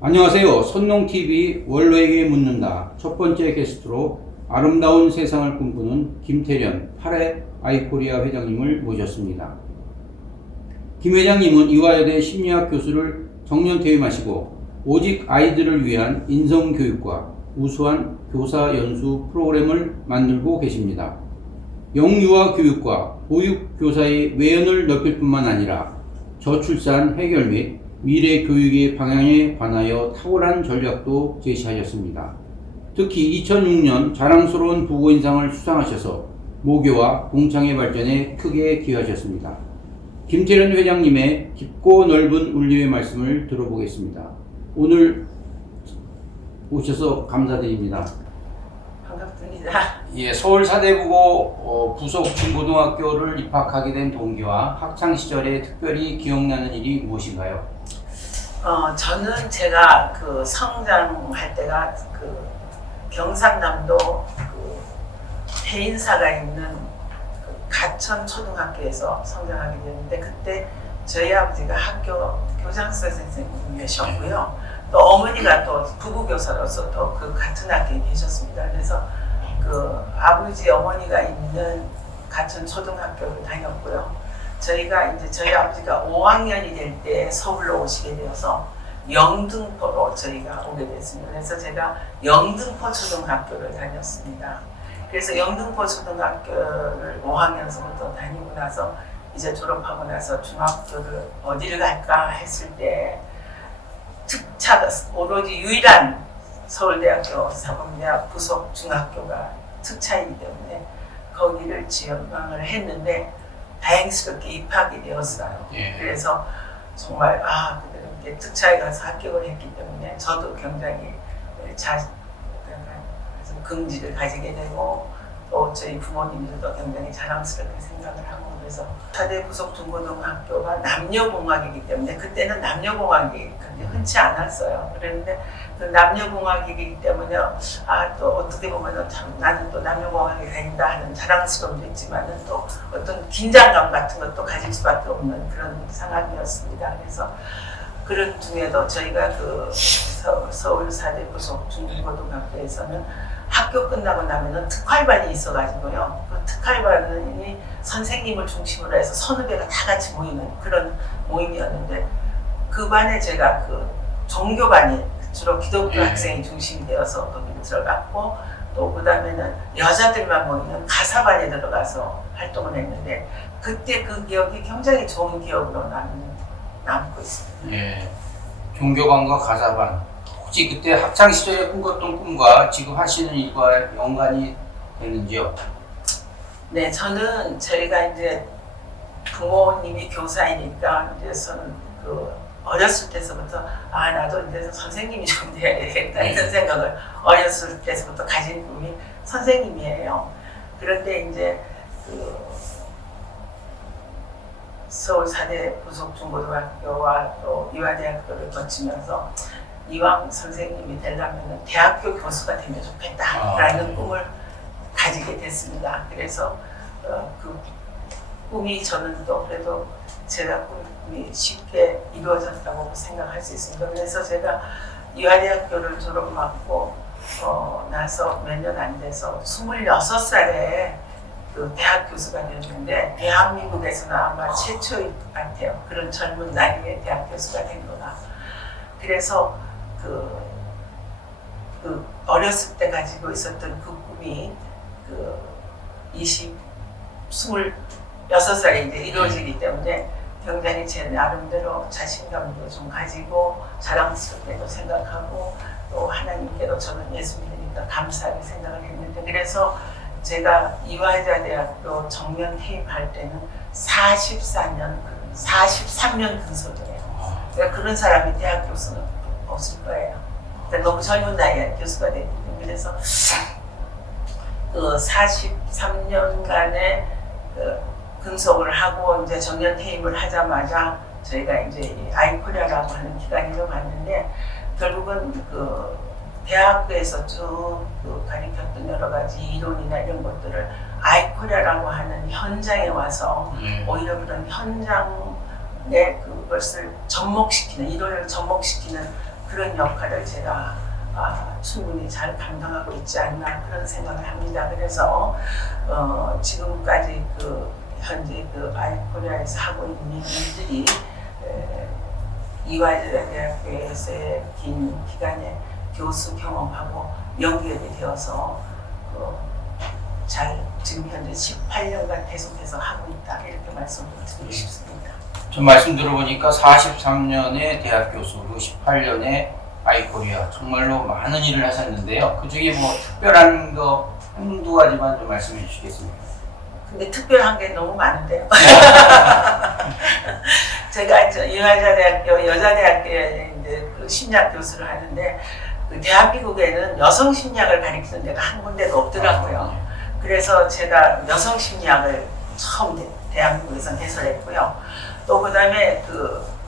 안녕하세요. 선농TV 원로에게 묻는다. 첫 번째 게스트로 아름다운 세상을 꿈꾸는 김태련 8회 아이코리아 회장님을 모셨습니다. 김 회장님은 이화여대 심리학 교수를 정년 퇴임하시고 오직 아이들을 위한 인성교육과 우수한 교사 연수 프로그램을 만들고 계십니다. 영유아 교육과 보육교사의 외연을 넓힐 뿐만 아니라 저출산 해결 및 미래 교육의 방향에 관하여 탁월한 전략도 제시하셨습니다. 특히 2006년 자랑스러운 부고인상을 수상하셔서 모교와 동창회 발전에 크게 기여하셨습니다. 김태련 회장님의 깊고 넓은 윤리의 말씀을 들어보겠습니다. 오늘 오셔서 감사드립니다. 반갑습니다. 예, 서울 사대부고 부속 중고등학교를 입학하게 된 동기와 학창 시절에 특별히 기억나는 일이 무엇인가요? 저는 제가 그 성장할 때가 그 경상남도 그 대인사가 있는 그 가천 초등학교에서 성장하게 됐는데, 그때 저희 아버지가 학교 교장선 선생님이셨고요. 또 어머니가 또 부부교사로서 또 그 같은 학교에 계셨습니다. 그래서 그 아버지 어머니가 있는 가천 초등학교를 다녔고요. 저희가 이제 저희 아버지가 5학년이 될 때 서울로 오시게 되어서 영등포로 저희가 오게 됐습니다. 그래서 제가 영등포 초등학교를 다녔습니다. 그래서 영등포 초등학교를 5학년서부터 다니고 나서 이제 졸업하고 나서 중학교를 어디를 갈까 했을 때 특차가 오로지 유일한 서울대학교 사범대학 부속 중학교가 특차이기 때문에 거기를 지원을 했는데 다행스럽게 입학이 되었어요. 예. 그래서 정말 그렇게 특차에 가서 합격을 했기 때문에 저도 굉장히 긍지를 가지게 되고 또 저희 부모님들도 굉장히 자랑스럽게 생각을 하고, 그래서 사대 부속 중고등학교가 남녀공학이기 때문에 그때는 남녀공학이 그렇게 흔치 않았어요. 그랬는데 그 남녀공학이기 때문에 또 어떻게 보면은 참 나는 또 남녀공학에 다닌다 하는 자랑스러움도 있지만은 또 어떤 긴장감 같은 것도 가질 수밖에 없는 그런 상황이었습니다. 그래서 그런 중에도 저희가 그 서울 사대 부속 중고등학교에서는 학교 끝나고 나면은 특활반이 있어가지고요. 그 특활반이 선생님을 중심으로 해서 서너 개가 다 같이 모이는 그런 모임이었는데, 그 반에 제가 그 종교반이 주로 기독교 학생이 중심이 되어서 거기를 들어갔고, 또 그 다음에는 여자들만 모이는 가사반에 들어가서 활동을 했는데, 그때 그 기억이 굉장히 좋은 기억으로 남고 있습니다. 예, 종교반과 가사반. 혹시 그때 학창 시절에 꿈꿨던 꿈과 지금 하시는 일과 연관이 되는지요? 네, 저는 저희가 이제 부모님이 교사이니까 이제 저는 그 어렸을 때서부터 나도 이제 선생님이 좀 돼야 되겠다 이런 생각을 어렸을 때서부터 가진 꿈이 선생님이에요. 그런데 이제 그 서울 사대 부속 중고등학교와 또 이화대학교를 거치면서 이왕 선생님이 되려면 대학교 교수가 되면 좋겠다라는 꿈을 가지게 됐습니다. 그래서 그 꿈이 저는 또 그래도 제가 꿈이 쉽게 이루어졌다고 생각할 수 있습니다. 그래서 제가 이화대학교를 졸업하고 나서 몇 년 안 돼서 26살에 그 대학 교수가 되었는데, 대한민국에서는 아마 최초일 것 같아요. 그런 젊은 나이에 대학 교수가 된 거가. 그래서 그 어렸을 때 가지고 있었던 그 꿈이 26살에 이제 이루어지기 때문에 굉장히 제 나름대로 자신감도 좀 가지고 자랑스럽게도 생각하고, 또 하나님께도 저는 예수님이니까 감사하게 생각을 했는데, 그래서 제가 이화여자대학교 정년 퇴임할 때는 43년 근속이에요. 그러니까 그런 사람이 대학 교수는 없을 거예요. 그러니까 너무 젊은 나이에 교수가 됐기 때문에. 그래서 그 43년간의 그 근속을 하고 이제 정년 퇴임을 하자마자 저희가 이제 아이코리아라고 하는 기관에 들어갔는데, 결국은 그 대학교에서 쭉 그 가르쳤던 여러 가지 이론이나 이런 것들을 아이코리아라고 하는 현장에 와서 오히려 그런 현장에 그것을 접목시키는, 이론을 접목시키는 그런 역할을 제가 충분히 잘 감당하고 있지 않나 그런 생각을 합니다. 그래서 지금까지 현재 아이코리아에서 하고 있는 일들이 이화여자대학교에서의 긴 기간의 교수 경험하고 연결이 되어서 잘 지금 현재 18년간 계속해서 하고 있다 이렇게 말씀을 드리고 싶습니다. 좀 말씀 들어보니까 43년의 대학 교수 그리고 18년의 아이코리아 정말로 많은 일을 하셨는데요. 그 중에 뭐 특별한 거 한두 가지만 좀 말씀해 주시겠습니까? 근데 특별한 게 너무 많은데요. 제가 이화여자대학교 여자대학교에 이제 심리학 교수를 하는데 대한민국에는 여성 심리학을 가르치는 데가 한 군데도 없더라고요. 그래서 제가 여성 심리학을 처음 대한민국에서 개설했고요. 또 그다음에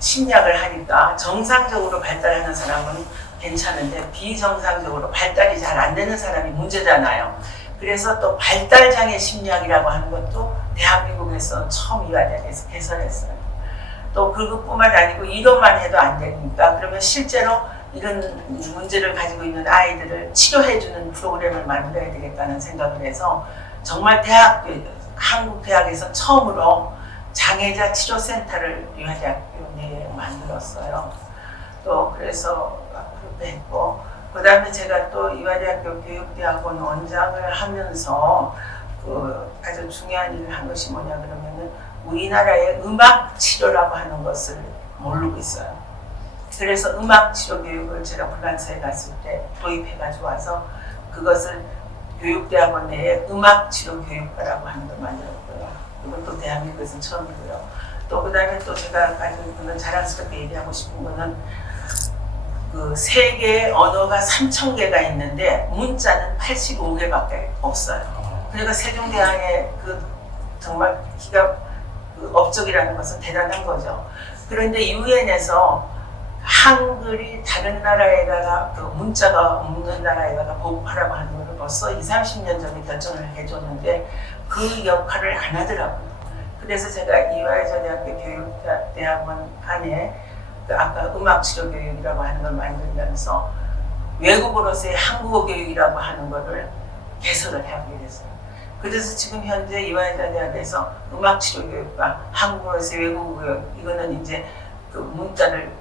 심리학을 하니까 정상적으로 발달하는 사람은 괜찮은데 비정상적으로 발달이 잘 안 되는 사람이 문제잖아요. 그래서 또 발달장애 심리학이라고 하는 것도 대한민국에서 처음 이화대학에서 개설했어요. 또 그것뿐만 아니고 이론만 해도 안 되니까 그러면 실제로 이런 문제를 가지고 있는 아이들을 치료해주는 프로그램을 만들어야 되겠다는 생각을 해서 정말 한국 대학에서 처음으로 장애자 치료센터를 이화대학교 내에 만들었어요. 또 그래서 그렇게 했고 그 다음에 제가 또 이화대학교 교육대학원 원장을 하면서 아주 중요한 일을 한 것이 뭐냐 그러면은 우리나라의 음악 치료라고 하는 것을 모르고 있어요. 그래서 음악 치료 교육을 제가 프랑스에 갔을 때 도입해가지고 와서 그것을 교육대학원 내에 음악 치료 교육과라고 하는 걸 만들었고요. 이것도 대한민국에서는 처음이고요. 또 그 다음에 또 제가 가지고 있는 자랑스럽게 얘기하고 싶은 거는 세계의 언어가 3,000개가 있는데 문자는 85개밖에 없어요. 그러니까 세종대왕의 정말 기가 업적이라는 것은 대단한 거죠. 그런데 유엔에서 한글이 다른 나라에다가 문자가 없는 나라에다가 보급하라고 하는 것을 벌써 20-30년 전에 결정을 해줬는데 그 역할을 안 하더라고요. 그래서 제가 이화여자대학교 교육대학원 안에 아까 음악치료교육이라고 하는 걸 만들면서 외국어로서의 한국어 교육이라고 하는 것을 개설을 하게 됐어요. 그래서 지금 현재 이화여자대학에서 음악치료교육과 한국어로서의 외국어 교육 이거는 이제 문자를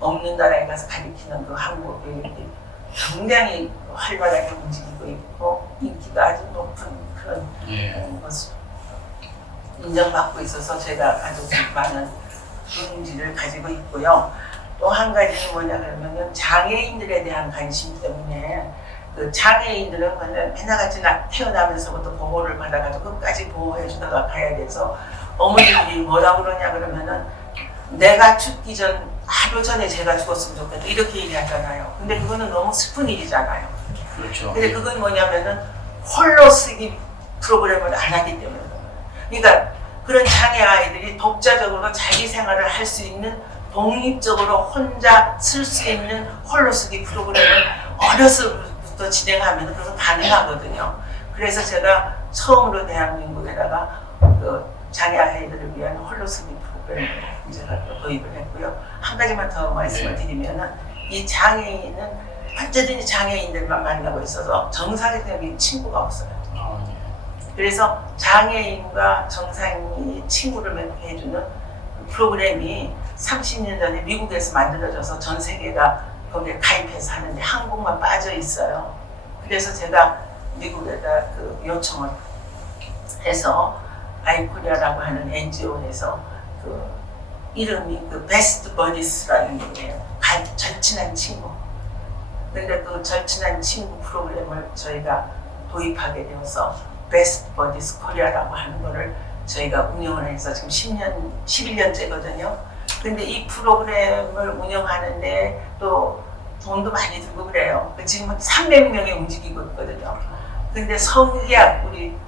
없는 나라에 가서 가르치는 한국어 교육이 굉장히 활발하게 움직이고 있고 인기가 아주 높은 그런 것을 인정받고 있어서 제가 아주 많은 긍지를 가지고 있고요. 또 한 가지는 뭐냐 그러면은 장애인들에 대한 관심 때문에 장애인들은 맨날 같이 태어나면서부터 보호를 받아가지고 끝까지 보호해주다가 가야 돼서 어머니들이 뭐라 그러냐 그러면은 내가 죽기 전 하루 전에 제가 죽었으면 좋겠다 이렇게 얘기하잖아요. 근데 그거는 너무 슬픈 일이잖아요. 그렇죠. 근데 그건 뭐냐면은 홀로 쓰기 프로그램을 안 하기 때문에 그러니까 그런 장애 아이들이 독자적으로 자기 생활을 할 수 있는 독립적으로 혼자 쓸 수 있는 홀로 쓰기 프로그램을 어려서부터 진행하면 그것은 가능하거든요. 그래서 제가 처음으로 대한민국에다가 장애 아이들을 위한 홀로 쓰기 프로그램을 제가 도입을 했고요. 한 가지만 더 말씀을 드리면은 이 장애인은 언제든지 장애인들만 만나고 있어서 정상적인 친구가 없어요. 그래서 장애인과 정상인이 친구를 맺게 해주는 프로그램이 30년 전에 미국에서 만들어져서 전 세계가 거기에 가입해서 하는데 한국만 빠져 있어요. 그래서 제가 미국에다 요청을 해서 아이코리아라고 하는 NGO에서 이름이 베스트 버디스라는 이름이에요. 절친한 친구. 근데 절친한 친구 프로그램을 저희가 도입하게 되어서 베스트 버디스 코리아라고 하는 거를 저희가 운영을 해서 지금 11년째거든요. 근데 이 프로그램을 운영하는데 또 돈도 많이 들고 그래요. 지금 300명이 움직이고 있거든요. 근데 우리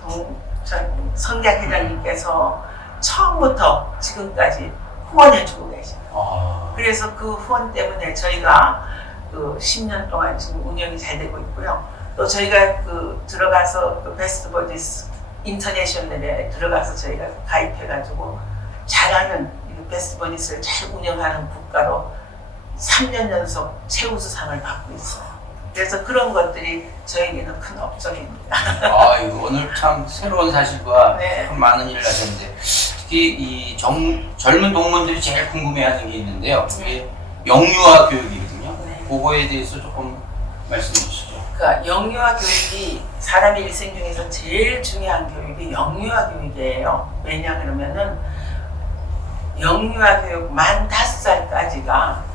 성기학 회장님께서 처음부터 지금까지 후원해주고 계셔요. 그래서 그 후원 때문에 저희가 10년 동안 지금 운영이 잘 되고 있고요. 또 저희가 들어가서 베스트 버디스 인터내셔널에 들어가서 저희가 가입해가지고 잘하는 베스트 버디스를 잘 운영하는 국가로 3년 연속 최우수상을 받고 있어요. 그래서 그런 것들이 저에게는 큰 업적입니다. 아, 이거 오늘 참 새로운 사실과 네. 참 많은 일을 하셨는데 특히 이 젊은 동문들이 제일 궁금해하는 게 있는데요. 그게 영유아 교육이거든요. 네. 그거에 대해서 조금 말씀해 주시죠. 그러니까 영유아 교육이 사람의 일생 중에서 제일 중요한 교육이 영유아 교육이에요. 왜냐 그러면은 영유아 교육 만 5살까지가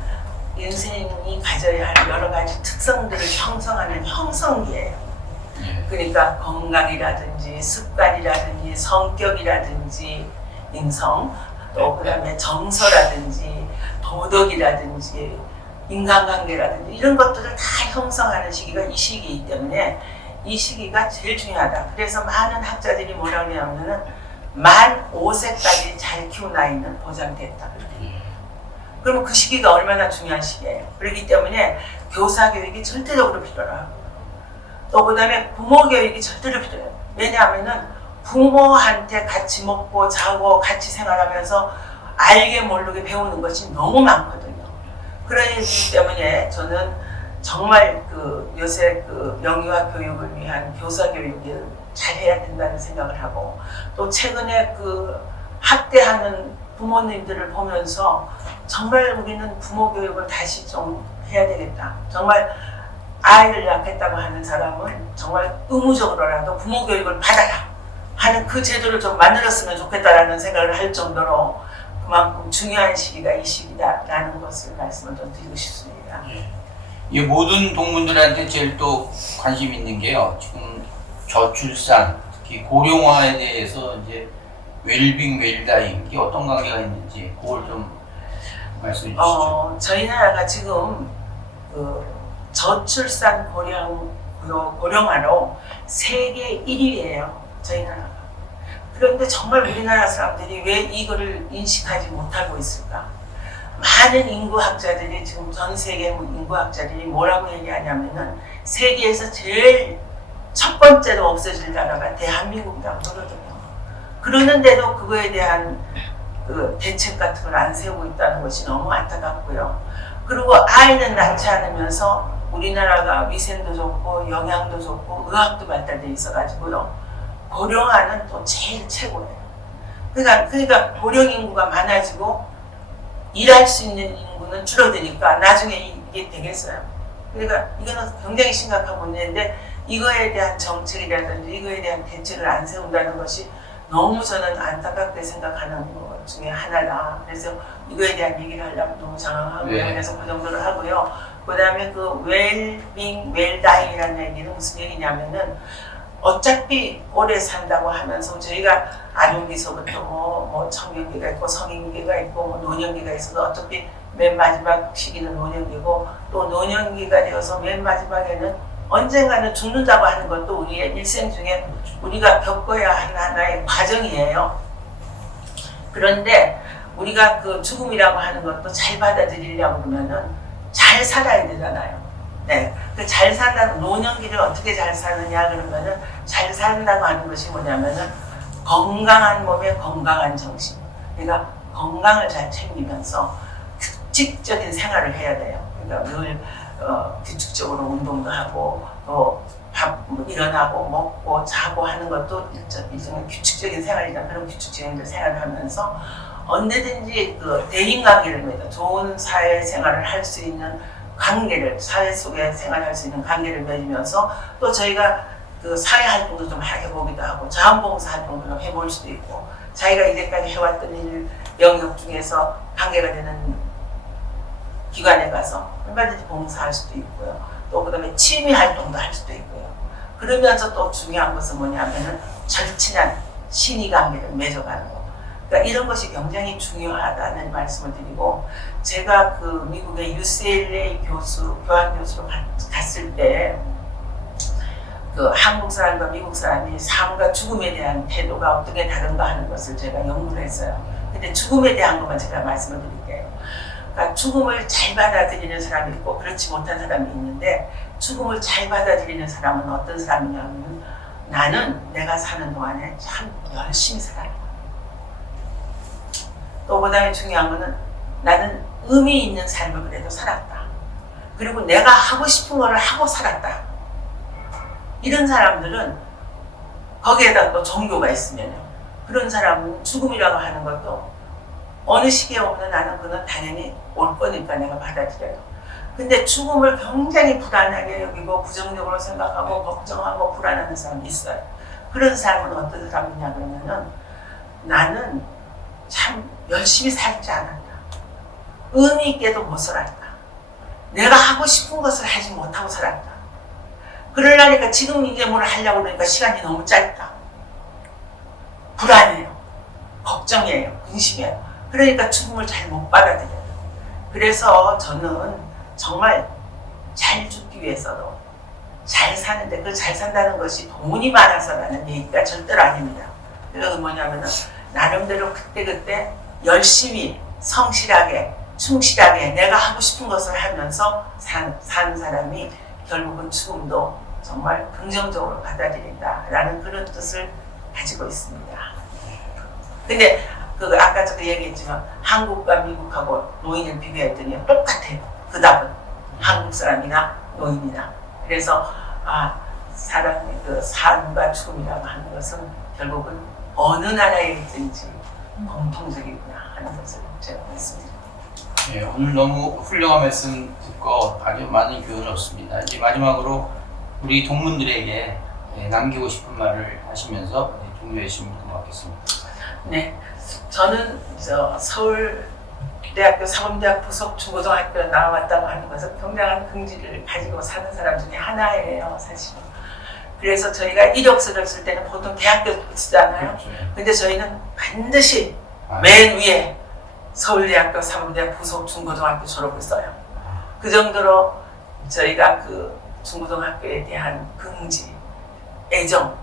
인생이 가져야 할 여러 가지 특성들을 형성하는 형성기예요. 그러니까 건강이라든지 습관이라든지 성격이라든지 인성, 또 그다음에 정서라든지 도덕이라든지 인간관계라든지 이런 것들을 다 형성하는 시기가 이 시기이기 때문에 이 시기가 제일 중요하다. 그래서 많은 학자들이 뭐라고 하냐면은 만 5세까지 잘 키운 아이는 보장됐다. 그러면 그 시기가 얼마나 중요한 시기예요. 그렇기 때문에 교사 교육이 절대적으로 필요하고 또 그다음에 부모 교육이 절대로 필요해요. 왜냐하면은 부모한테 같이 먹고 자고 같이 생활하면서 알게 모르게 배우는 것이 너무 많거든요. 그러기 때문에 저는 정말 그 요새 그 영유아 교육을 위한 교사 교육을 잘 해야 된다는 생각을 하고 또 최근에 그 학대하는 부모님들을 보면서 정말 우리는 부모 교육을 다시 좀 해야 되겠다. 정말 아이를 낳겠다고 하는 사람은 정말 의무적으로라도 부모 교육을 받아라 하는 그 제도를 좀 만들었으면 좋겠다라는 생각을 할 정도로 그만큼 중요한 시기가 이 시기다라는 것을 말씀을 좀 드리고 싶습니다. 이 모든 동문들한테 제일 또 관심 있는 게요. 지금 저출산, 특히 고령화에 대해서 이제 웰빙, 웰다잉 이게 어떤 관계가 있는지 그걸 좀 말씀해 주시죠. 저희 나라가 지금 그 저출산 고령화로 세계 1위예요. 저희 나라가. 그런데 정말 우리나라 사람들이 왜 이거를 인식하지 못하고 있을까? 많은 인구학자들이 지금 전 세계 인구학자들이 뭐라고 얘기하냐면은 세계에서 제일 첫 번째로 없어질 나라가 대한민국이라고 그러거든요. 그러는데도 그거에 대한 그 대책 같은 걸 안 세우고 있다는 것이 너무 안타깝고요. 그리고 아이는 낳지 않으면서 우리나라가 위생도 좋고 영양도 좋고 의학도 발달돼 있어가지고요. 고령화는 또 제일 최고예요. 그러니까 고령 인구가 많아지고 일할 수 있는 인구는 줄어드니까 나중에 이게 되겠어요. 그러니까 이거는 굉장히 심각한 문제인데 이거에 대한 정책이라든지 이거에 대한 대책을 안 세운다는 것이 너무 저는 안타깝게 생각하는 것 중에 하나다. 그래서 이거에 대한 얘기를 하려면 너무 장황하고요. 네. 그래서 그 정도로 하고요. 그 다음에 그 웰빙, 웰다잉이라는 얘기는 무슨 얘기냐면은 어차피 오래 산다고 하면서 저희가 아동기서부터 뭐 청년기가 있고 성인기가 있고 뭐 노년기가 있어서 어차피 맨 마지막 시기는 노년기고 또 노년기가 되어서 맨 마지막에는 언젠가는 죽는다고 하는 것도 우리의 일생 중에 우리가 겪어야 하는 하나의 과정이에요. 그런데 우리가 그 죽음이라고 하는 것도 잘 받아들이려고 그러면은 잘 살아야 되잖아요. 네. 그 잘 산다는 노년기를 어떻게 잘 사느냐 그러면은 잘 산다고 하는 것이 뭐냐면은 건강한 몸에 건강한 정신. 그러니까 건강을 잘 챙기면서 규칙적인 생활을 해야 돼요. 그러니까 늘 규칙적으로 운동도 하고 또 밥 일어나고 먹고 자고 하는 것도 일종의 규칙적인 생활이다. 그런 규칙적인 생활을 하면서 언제든지 그 대인관계를 맺어 좋은 사회 생활을 할 수 있는 관계를 사회 속에 생활할 수 있는 관계를 맺으면서 또 저희가 그 사회 활동도 좀 해보기도 하고 자원봉사 활동도 좀 해볼 수도 있고 자기가 이제까지 해왔던 일 영역 중에서 관계가 되는 기관에 가서 얼마든지 봉사할 수도 있고요. 또 그다음에 취미 활동도 할 수도 있고요. 그러면서 또 중요한 것은 뭐냐면은 절친한 신의 관계를 맺어가는 거. 그러니까 이런 것이 굉장히 중요하다는 말씀을 드리고 제가 그 미국의 UCLA 교환 교수로 갔을 때 그 한국 사람과 미국 사람이 삶과 죽음에 대한 태도가 어떻게 다른가 하는 것을 제가 연구를 했어요. 근데 죽음에 대한 것만 제가 말씀을 드릴게요. 그러니까 죽음을 잘 받아들이는 사람이 있고 그렇지 못한 사람이 있는데 죽음을 잘 받아들이는 사람은 어떤 사람이냐면 나는 내가 사는 동안에 참 열심히 살아요. 또 그다음에 중요한 거는 나는 의미 있는 삶을 그래도 살았다. 그리고 내가 하고 싶은 거를 하고 살았다. 이런 사람들은 거기에다 또 종교가 있으면요. 그런 사람은 죽음이라고 하는 것도 어느 시기에 오면 나는 그건 당연히 올 거니까 내가 받아들여요. 근데 죽음을 굉장히 불안하게 여기고 부정적으로 생각하고 걱정하고 불안하는 사람이 있어요. 그런 사람은 어떤 사람이냐 그러면은 나는 참 열심히 살지 않았다. 의미 있게도 못 살았다. 내가 하고 싶은 것을 하지 못하고 살았다. 그러려니까 지금 이제 뭘 하려고 그러니까 시간이 너무 짧다. 불안해요. 걱정이에요. 근심해요. 그러니까 죽음을 잘 못 받아들여요. 그래서 저는 정말 잘 죽기 위해서도 잘 사는데 그 잘 산다는 것이 돈이 많아서라는 얘기가 절대로 아닙니다. 그건 뭐냐면은 나름대로 그때그때 열심히 성실하게 충실하게 내가 하고 싶은 것을 하면서 사는 사람이 결국은 죽음도 정말 긍정적으로 받아들인다라는 그런 뜻을 가지고 있습니다. 근데 아까 저도 얘기했지만 한국과 미국하고 노인을 비교했더니 똑같아요. 그 답은 한국 사람이나 노인이나. 그래서 사람의 그 삶과 죽음이라고 하는 것은 결국은 어느 나라에 있든지 공통적이구나 하는 것을 제가 했습니다. 네, 오늘 너무 훌륭한 말씀 듣고 아주 많은 교훈을 얻습니다. 이제 마지막으로 우리 동문들에게 남기고 싶은 말을 하시면서 종료해 주시면 고맙겠습니다. 네, 저는 서울대학교 사범대학 부속 중고등학교 나왔다고 하는 것은 굉장한 긍지를 가지고 사는 사람 중에 하나예요, 사실은. 그래서 저희가 이력서를 쓸 때는 보통 대학교 쓰잖아요. 그렇죠. 근데 저희는 반드시 맨 위에 서울대학교 사범대학 부속 중고등학교 졸업을 써요. 그 정도로 저희가 그 중고등학교에 대한 긍지, 애정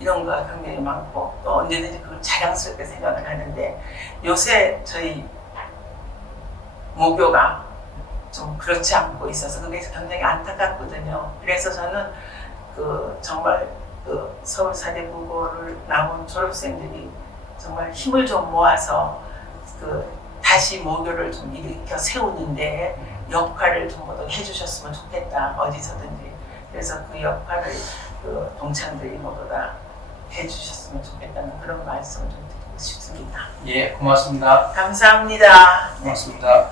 이런 거가 굉장히 많고 또 언제든지 그걸 자랑스럽게 생각을 하는데 요새 저희 모교가 좀 그렇지 않고 있어서 그게 굉장히 안타깝거든요. 그래서 저는 정말 서울사대부고를 나온 졸업생들이 정말 힘을 좀 모아서 다시 모교를 좀 일으켜 세우는데 역할을 좀 모두 해주셨으면 좋겠다. 어디서든지. 그래서 그 역할을 동창들이 모두 다 해주셨으면 좋겠다는 그런 말씀을 좀 드리고 싶습니다. 예, 고맙습니다. 감사합니다. 고맙습니다.